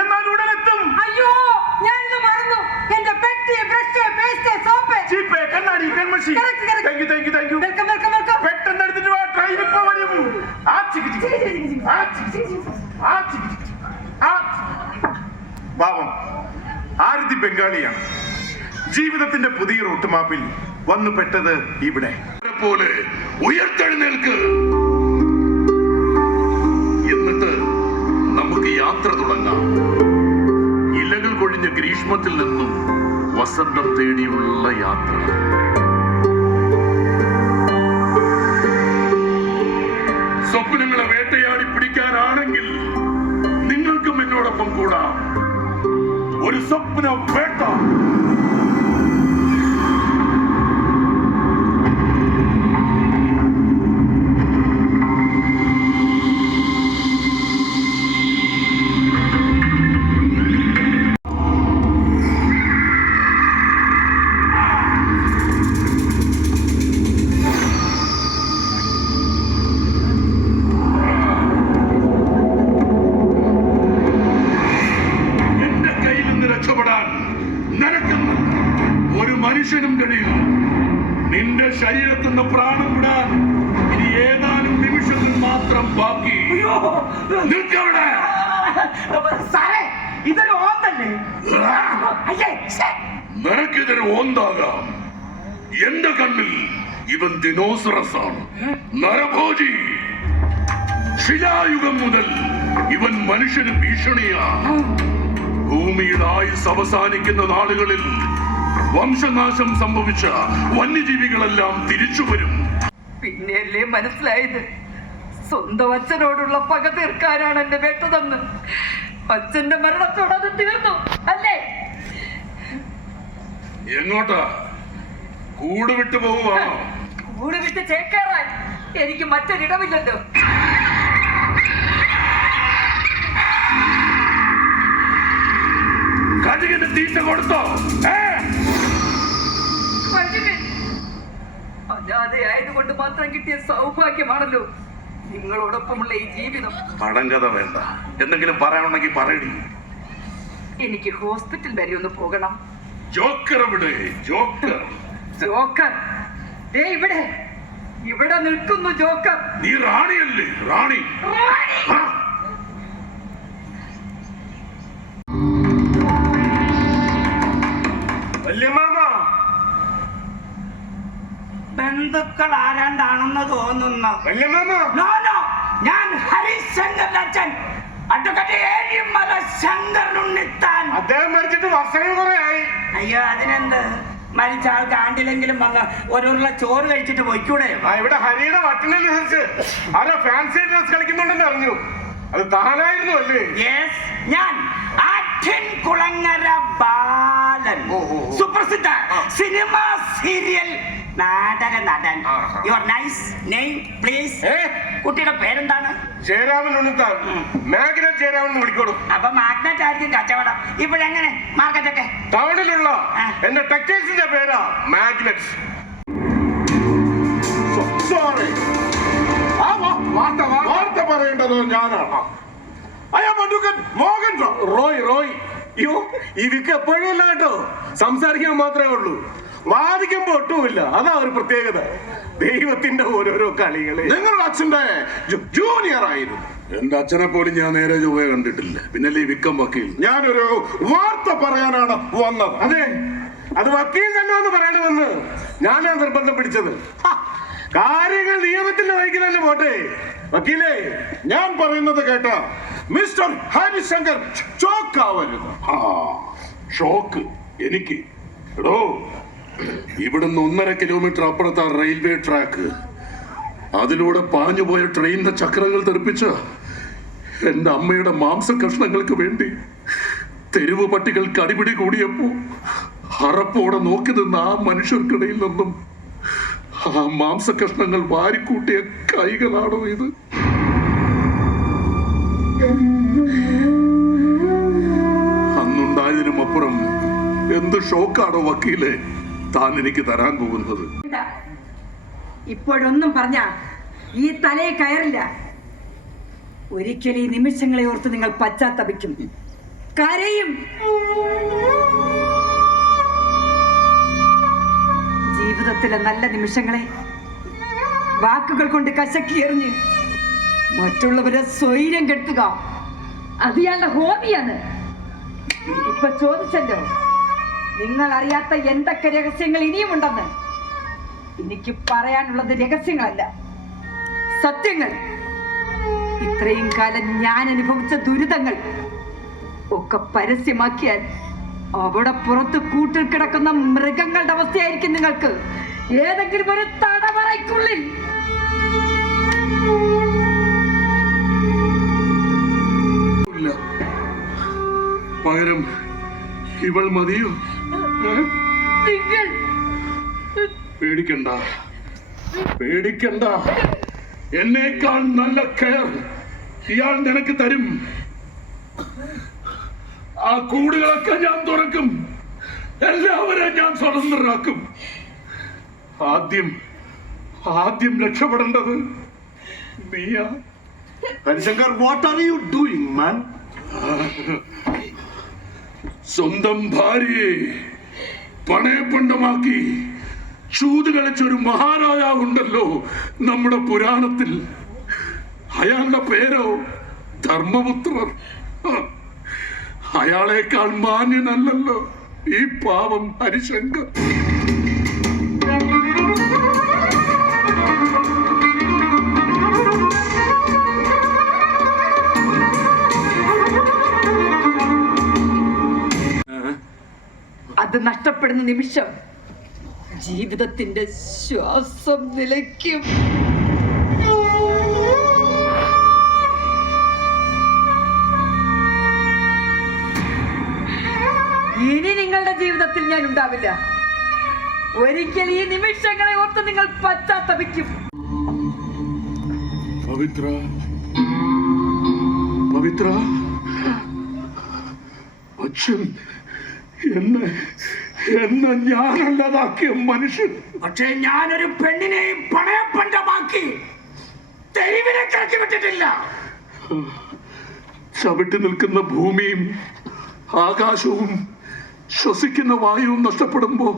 എന്നാൽ ഉടനെത്തും അയ്യോ ഞാനിത് മറന്നു. എന്റെ പെട്ടി ബ്രഷ് പേസ്റ്റ് സോപ്പ് ചീപ്പേ കണ്ണാടി കൺമഷി. Correct, correct. Thank you thank you thank you welcome welcome welcome. പെട്ടെന്ന് എടുത്തിട്ട് വാ ട്രെയിൻ ഇപ്പൊ വരും. ആ ചിക്കി ചിക്കി ആ ചിക്കി ആ ചിക്കി ആ. പാവം. ആരതി ബംഗാളിയാണ്. ജീവിതത്തിന്റെ പുതിയ റൂട്ട് മാപ്പിൽ വന്നു പെട്ടത് ഇവിടെ. പോലെ ഉയർത്തെഴുന്നേൽക്ക്. യാത്ര തുടങ്ങാം. ഇലകൾ കൊഴിഞ്ഞ ഗ്രീഷ്മത്തിൽ നിന്നും വസന്തം തേടിയുള്ള യാത്ര. സ്വപ്നങ്ങളെ വേട്ടയാടി പിടിക്കാനാണെങ്കിൽ നിങ്ങൾക്കും എന്നോടൊപ്പം കൂടാം. ഒരു സ്വപ്ന വേട്ട. നിനക്കിതൊരു ഓന്താകാം. എന്റെ കണ്ണിൽ ഇവൻ ദിനോസറസ് ആണ് നരഭോജി. ശിലായുഗം മുതൽ ഇവൻ മനുഷ്യന് ഭീഷണിയാണ്. ഭൂമിയുടെ ആയുസ് അവസാനിക്കുന്ന നാളുകളിൽ വംശനാശം സംഭവിച്ച വന്യജീവികളെല്ലാം തിരിച്ചു വരും. പിന്നെയല്ലേ മനസ്സിലായത്? സ്വന്തം അച്ഛനോടുള്ള പക തീർക്കാനാണ് എന്റെ വേട്ടതെന്ന്. അച്ഛന്റെ മരണത്തോട് അത് തീർന്നു. എങ്ങോട്ടാ? കൂട് വിട്ടു പോവുകയാണോ കൂട് വിട്ട് ചേക്കേറാൻ എനിക്ക് മറ്റൊരിടമില്ലല്ലോ. കഴുകിന് തീറ്റ കൊടുത്തോ? കഴുകൻ. അനാഥയായതുകൊണ്ട് മാത്രം കിട്ടിയ സൗഭാഗ്യമാണല്ലോ നിങ്ങളോടൊപ്പമുള്ള ഈ ജീവിതം. പടങ്കഥ വേണ്ട. എന്തെങ്കിലും പറയാനുണ്ടെങ്കിൽ പറയടി. എനിക്ക് ഹോസ്പിറ്റൽ വരെ ഒന്ന് പോകണം. ജോക്കർ ഇവിടെ ജോക്കർ ജോക്കർ ദേ ഇവിടെ. ഇവിടെ നിൽക്കുന്നു ജോക്കർ നീ റാണിയല്ലേ? റാണി. വല്യമാമ ബന്ധുക്കൾ ആരാണ്ടാണെന്ന് തോന്നുന്നു. വല്യമാമ നോ നോ ഞാൻ ഹരിശങ്കറിന്റെ അച്ഛൻ. അദ്ദേഹം മരിച്ചിട്ട് വർഷങ്ങൾ കുറെ ആയി. അയ്യോ അതിനെന്ത്? മരിച്ച ആൾ കാണ്ടില്ലെങ്കിലും വന്ന് ഒരു ഉരുള ചോറ് കഴിച്ചിട്ട് പോയിക്കൂടെ? ആ ഇവിടെ ഹരിയുടെ വട്ടിനനുസരിച്ച് ആരോ ഫാൻസി ഡ്രസ് കളിക്കുന്നുണ്ടെന്ന് അറിഞ്ഞു. അത് താനായിരുന്നു അല്ലേ? യെസ് ഞാൻ ആറ്റിൻ കുളങ്ങര ബാലൻ. ഓ, ഓ, ഓ. സുപ്രസിദ്ധ സിനിമ സീരിയൽ നാടക നടൻ ആഹാ. യുവർ നൈസ് നെയിം പ്ലീസ് ഏ? കുട്ടിയുടെ പേരെന്താണ്? ജയരാമൻ ഉണ്ണിത്താൻ. മാഗ്നറ്റ് ജയരാമൻ എന്ന് വിളിക്കോളൂ അപ്പൊ മാഗ്നറ്റ് ആയിരിക്കും കച്ചവടം. ഇപ്പോഴെങ്ങനെ? മാർക്കറ്റൊക്കെ ടൗണിലുള്ള. എന്റെ ടെക്സ്റ്റൈൽസിന്റെ പേരാ മാഗ്നറ്റ് സോറി വാർത്ത പറയേണ്ടത് ഞാനാണ്. അയ്യാ മോഹൻ റോയ് റോയ്. അയ്യോ ഈ വിക്ക് എപ്പോഴും ഇല്ല കേട്ടോ. സംസാരിക്കാൻ മാത്രമേ ഉള്ളൂ. വാദിക്കുമ്പോ ഒട്ടുമില്ല. അതാ ഒരു പ്രത്യേകത. ദൈവത്തിന്റെ ഓരോരോ കളികൾ. നിങ്ങളുടെ അച്ഛന്റെ ജൂനിയർ ആയിരുന്നു. എന്റെ അച്ഛനെ പോലും ഞാൻ നേരെ ചൊവ്വയെ കണ്ടിട്ടില്ല. പിന്നല്ലേ ഈ വിക്കം വക്കീൽ. ഞാനൊരു വാർത്ത പറയാനാണ് വന്നത്. അതെ. അത് വക്കീൽ തന്നെ എന്ന് പറയണമെന്ന് ഞാനാ നിർബന്ധം പിടിച്ചത്. കാര്യങ്ങൾ നിയമത്തിൽ വഴിക്ക് തന്നെ പോട്ടെ. വക്കീലേ ഞാൻ പറയുന്നത് കേട്ട മിസ്റ്റർ ഹരിശങ്കർ ചോക്കാവരുത്. ആ ഷോക്ക് എനിക്ക്. എടോ ഇവിടുന്ന് ഒന്നര കിലോമീറ്റർ അപ്പുറത്താ റെയിൽവേ ട്രാക്ക്. അതിലൂടെ പാഞ്ഞുപോയ ട്രെയിനിന്റെ ചക്രങ്ങൾ തെറിപ്പിച്ച എന്റെ അമ്മയുടെ മാംസ കഷ്ണങ്ങൾക്ക് വേണ്ടി തെരുവ് പട്ടികൾക്ക് അടിപിടി കൂടിയപ്പോ അറപ്പോടെ നോക്കി നിന്ന ആ മനുഷ്യർക്കിടയിൽ നിന്നും ആ മാംസ കഷ്ണങ്ങൾ വാരിക്കൂട്ടിയ കൈകളാണോ ഇത്? അന്നുണ്ടായതിനും അപ്പുറം എന്ത് ഷോക്കാണോ വക്കീലെ? താൻ എനിക്ക് തരാൻ പോകുന്നത്. ഇപ്പോഴൊന്നും പറഞ്ഞ ഈ തലയെ കയറില്ല. ഒരിക്കൽ ഈ നിമിഷങ്ങളെ ഓർത്ത് നിങ്ങൾ പശ്ചാത്തപിക്കും. കരയും. ജീവിതത്തിലെ നല്ല നിമിഷങ്ങളെ വാക്കുകൾ കൊണ്ട് കശക്കി എറിഞ്ഞ് മറ്റുള്ളവരെ സ്വൈര്യം കെടുത്തുക. അത് ഇയാളുടെ ഹോബിയാണ്. ഇപ്പൊ ചോദിച്ചല്ലോ. നിങ്ങൾ അറിയാത്ത എന്തൊക്കെ രഹസ്യങ്ങൾ ഇനിയും ഉണ്ടെന്ന്? എനിക്ക് പറയാനുള്ളത് രഹസ്യങ്ങളല്ല. സത്യങ്ങൾ. ഇത്രയും കാലം ഞാൻ അനുഭവിച്ച ദുരിതങ്ങൾ ഒക്കെ പരസ്യമാക്കിയാൽ അവിടെ പുറത്ത് കൂട്ടിൽ കിടക്കുന്ന മൃഗങ്ങളുടെ അവസ്ഥയായിരിക്കും നിങ്ങൾക്ക്. ഏതെങ്കിലും ഒരു തടവറയ്ക്കുള്ളിൽ. പകരം ഇവൾ മതിയോ? നിങ്ങൾ പേടിക്കണ്ട. പേടിക്കണ്ട. എന്നേക്കാൾ നല്ല കെയർ ഇയാൾ നിനക്ക് തരും. ആ കൂടുകളൊക്കെ ഞാൻ തുറക്കും. എല്ലാവരെയും ഞാൻ സ്വതന്ത്രരാക്കും. ആദ്യം ആദ്യം രക്ഷപ്പെടേണ്ടത് നീയാ. Harishankar what are you doing man സ്വന്തം ഭാര്യയെ പണയപ്പണ്ടമാക്കി ചൂത് കളിച്ചൊരു മഹാരാജാവുണ്ടല്ലോ നമ്മുടെ പുരാണത്തിൽ അയാളുടെ പേരോ ധർമ്മപുത്രർ. അയാളേക്കാൾ മാന്യനല്ലല്ലോ ഈ പാവം ഹരിശങ്കർ അത് നഷ്ടപ്പെടുന്ന നിമിഷം ജീവിതത്തിന്റെ ശ്വാസം നിലയ്ക്കും. ഇനി നിങ്ങളുടെ ജീവിതത്തിൽ ഞാൻ ഉണ്ടാവില്ല. ഒരിക്കൽ ഈ നിമിഷങ്ങളെ ഓർത്ത് നിങ്ങൾ പശ്ചാത്തപിക്കും. പവിത്ര. പവിത്ര. അച്ഛൻ. എന്നെ എന്നെ ഞാനല്ലതാക്കിയ മനുഷ്യൻ. പക്ഷേ ഞാനൊരു പെണ്ണിനെയും പണയപ്പണ്ടമാക്കി തെരുവിനെ കിടക്കി വിട്ടിട്ടില്ല. ചവിട്ടി നിൽക്കുന്ന ഭൂമിയും ആകാശവും ശ്വസിക്കുന്ന വായുവും നഷ്ടപ്പെടുമ്പോ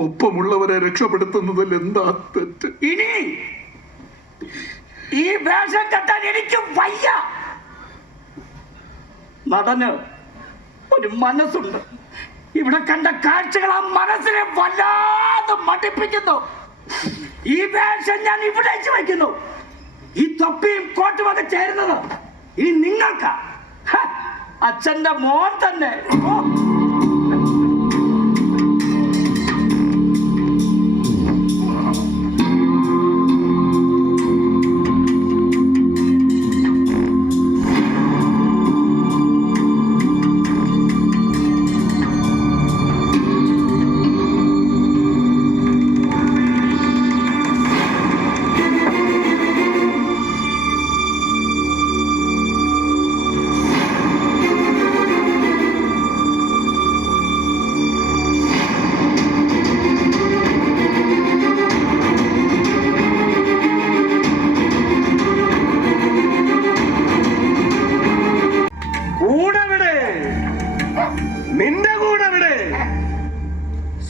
ഒപ്പമുള്ളവരെ രക്ഷപ്പെടുത്തുന്നതിൽ എന്താ തെറ്റ്? ഇനി ഈ വേഷം കെട്ടാൻ എനിക്ക് വയ്യ. നടന് ഒരു മനസ്സുണ്ട്. ഇവിടെ കണ്ട കാഴ്ചകൾ ആ മനസ്സിനെ വല്ലാതെ മടിപ്പിക്കുന്നു. ഈ വേഷം ഞാൻ ഇവിടെ വെച്ച് വയ്ക്കുന്നു. ഈ തൊപ്പിയും കോട്ടും ഒക്കെ ചേരുന്നത് ഇനി നിങ്ങൾക്കാ. അച്ഛന്റെ മോൻ തന്നെ.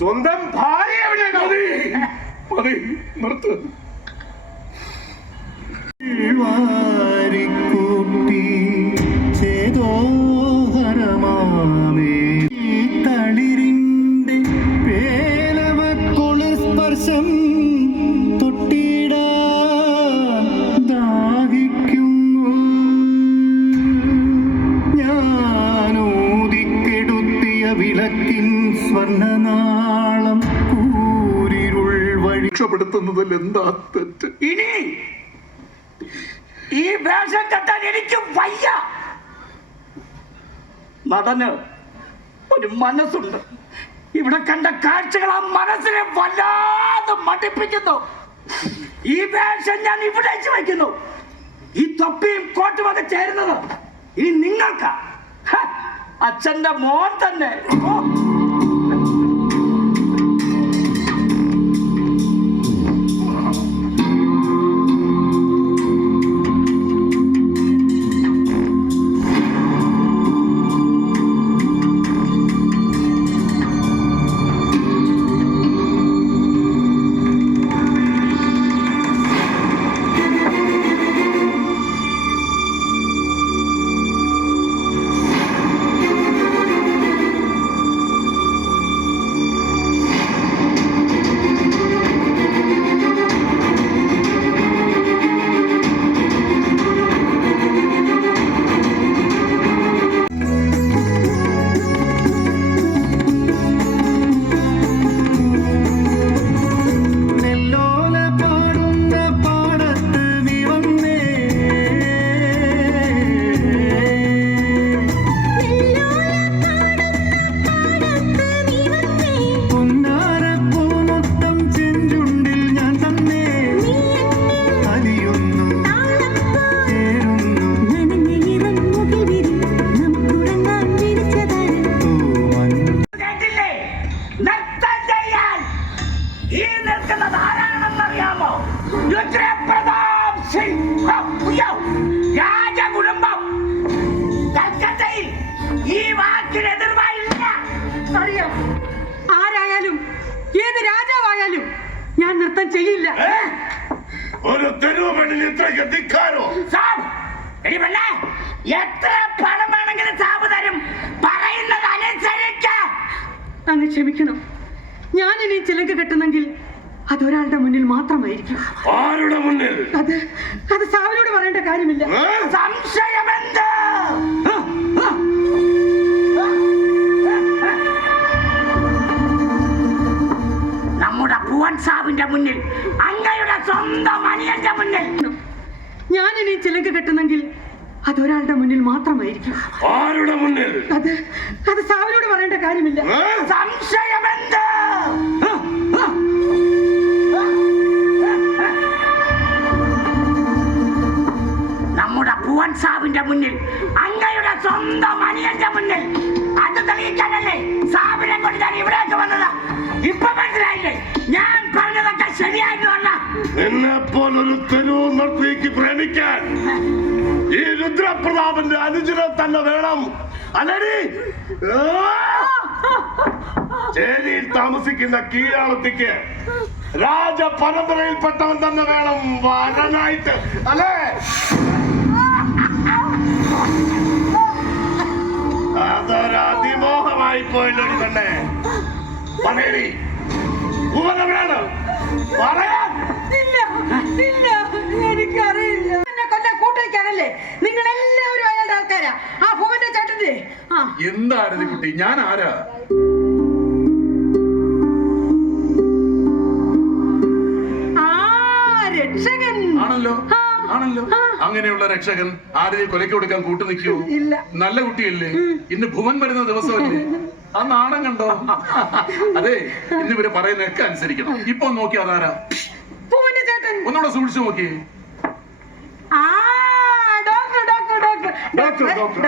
സ്വന്തം ഭാര്യ എവിടെയാണ് മതി. മതി. നിർത്ത്. വഴി രക്ഷപ്പെടുത്തുന്നതിൽ എന്താ തെറ്റ്? ഇനി ഈ വേഷം കെട്ടാൻ എനിക്ക് വയ്യ. നടന് ഒരു മനസ്സുണ്ട്. ഇവിടെ കണ്ട കാഴ്ചകൾ ആ മനസ്സിനെ വല്ലാതെ മടിപ്പിക്കുന്നു. ഈ വേഷം ഞാൻ ഇവിടെ വെച്ച് വയ്ക്കുന്നു. ഈ തൊപ്പിയും കോട്ടും ഒക്കെ ചേരുന്നത് ഇനി നിങ്ങൾക്കാ. അച്ഛന്റെ മോൻ തന്നെ. ഓ. രുദ്രപ്രതാപ് സിംഗ് രാജകുടുംബം. കൽക്കത്തയിൽ ഈ വാക്കിന് എതിർവായില്ല. അറിയാം. ആരായാലും ഏത് രാജാവായാലും ഞാൻ നൃത്തം ചെയ്യില്ല. ഒരു തെരുവ് പെണ്ണിന് ഇത്രയ്ക്ക് ധിക്കാരോ? എത്ര പണം വേണമെങ്കിലും സാബ് തരും. പറയുന്നത് അനുസരിക്ക അങ്ങ് ക്ഷമിക്കണം. ഞാൻ ഇനി ചിലങ്ക കെട്ടുന്നെങ്കിൽ അത് ഒരാളുടെ മുന്നിൽ മാത്രമായിരിക്കും. ആരുടെ മുന്നിൽ? അത് അത് സാവിനോട് പറയേണ്ട കാര്യമില്ല? സംശയമെന്ത്? നമ്മുടെ പൂവൻ സാവിന്റെ മുന്നിൽ അങ്ങയുടെ സ്വന്തം അനിയന്റെ മുന്നിൽ. ഞാൻ ഇനി ചിലങ്ക കെട്ടുന്നെങ്കിൽ അതൊരാളുടെ മുന്നിൽ മാത്രമായിരിക്കും. ആരുടെ മുന്നിൽ? അത് അത് സാവിനോട് പറയേണ്ട കാര്യമില്ല. സംശയമെന്ത്? സാബിന്റെ മുന്നിൽ. അങ്ങയുടെ സ്വന്തം അനിയന്റെ മുന്നിൽ. അത് തെളിയിക്കാനല്ലേ സാബിനെ കൊണ്ട് ഞാൻ ഇവിടേക്ക് വന്നത്? ഇപ്പൊ മനസ്സിലായില്ലേ? ഞാൻ പറഞ്ഞതൊക്കെ ശരിയായിരുന്നു അല്ല എന്നെ പോലൊരു തെരുവ് നിർത്തിക്ക് പ്രേമിക്കാൻ. ഈ രുദ്രപ്രതാപന്റെ അനുജനെ തന്നെ വേണം. അല്ലടി! ചേരിയിൽ താമസിക്കുന്ന കീഴാളത്തിക്ക് രാജപരമ്പരയിൽപ്പെട്ടവൻ തന്നെ വേണം വരനായിട്ട്. അല്ലേ? അതൊരു അതിമോഹമായി പോയല്ലോ തന്നെ പറയടി വേണം? പറയാൻ. ഇല്ല ഇല്ല എനിക്കറിയില്ല. എന്നെ കൊല്ലാൻ കൂട്ടുവയ്ക്കാനല്ലേ നിങ്ങൾ എല്ലാവരും അയാളുടെ ആൾക്കാരാ. ആ ഭുവന്റെ ചേട്ടന്റെ? ആ. കുട്ടി? ഞാൻ ആരാ? ആ രക്ഷകൻ. ആണല്ലോ. ആ. ആണല്ലോ. അങ്ങനെയുള്ള രക്ഷകൻ ആരെയും കൊലയ്ക്ക് കൊടുക്കാൻ കൂട്ടു നിൽക്കൂ. നല്ല കുട്ടിയല്ലേ? ഇന്ന് ഭുവൻ വരുന്ന ദിവസമല്ലേ? ആ നാണം കണ്ടോ? അതെ ഇന്ന് ഇവർ പറയുന്നതൊക്കെ അനുസരിക്കണം. ഇപ്പൊ നോക്കി അതാരാ? ഒന്നുകൂടെ സൂക്ഷിച്ചു നോക്കി. Doctor doctor doctor. Doctor, doctor.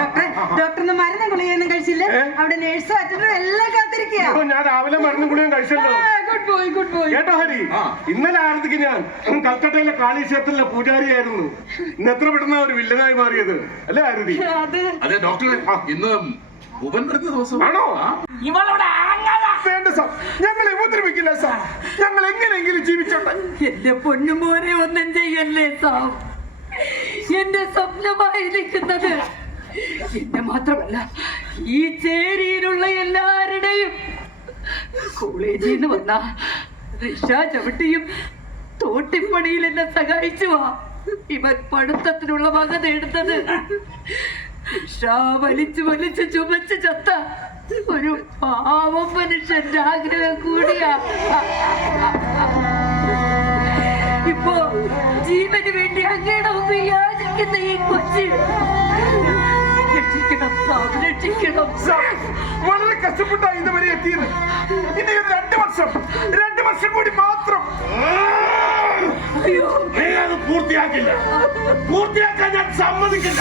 ഡോക്ടറിന് മരുന്നും ഗുളികയൊന്നും കഴിച്ചില്ലേ. അവിടെ നേഴ്സും അറ്റൻഡറും എല്ലാം കാത്തിരിക്കുക ഞാൻ രാവിലെ മരുന്നും കൂടിയും കഴിച്ചല്ലോ. ഗുഡ് ബോയ് ഗുഡ് ബോയ് കേട്ടോ ഹരി? ഇന്നലെ ആരതിക്ക് ഞാൻ കൽക്കട്ടയിലെ കാളി ക്ഷേത്രത്തിലെ പൂജാരിയായിരുന്നു. ഇന്ന് എത്ര പെട്ടെന്ന് ഒരു വില്ലനായി മാറിയത്? അല്ലേ ആരതി? അത് അതെ ഡോക്ടറെ ഇന്ന് ഭുവൻ വരുന്ന ദിവസം. ആണോ? ഇവളുടെ വേണ്ട സാർ ഞങ്ങളെ ഉപദ്രവിക്കില്ല സാർ. ഞങ്ങൾ എങ്ങനെയെങ്കിലും ജീവിച്ചോട്ടെ. എന്റെ പൊന്നുമോനെ ഒന്നും ചെയ്യല്ലേ സാർ? എന്റെ സ്വപ്നമായി നിൽക്കുന്നത് എന്നെ മാത്രമല്ല ഈ ചേരിയിലുള്ള എല്ലാവരുടെയും കോളേജിൽ നിന്ന് വന്ന റിഷ ചവിട്ടിയും തോട്ടിപ്പണിയിൽ എന്നെ സഹായിച്ചു വാ ഇവൻ പഠിത്തത്തിനുള്ള വക നേടുന്നത്. വലിച്ചു വലിച്ചു ചുമച്ച് ചത്ത ഒരു പാവം മനുഷ്യന്റെ ആഗ്രഹം കൂടിയാ. ഇപ്പോ ജീവന് വേണ്ടി അങ്ങയുടെ മുമ്പ് യാചിക്കുന്ന ഈ കൊച്ചി രക്ഷിക്കണം സാബ്, രക്ഷിക്കണം. സാർ വളരെ കഷ്ടപ്പെട്ടാണ് ഇതുവരെ എത്തിയത്. ഇനി ഒരു രണ്ട് വർഷം രണ്ട് വർഷം കൂടി മാത്രം. നീ അത് പൂർത്തിയാക്കില്ല. പൂർത്തിയാക്കാൻ ഞാൻ സമ്മതിക്കില്ല.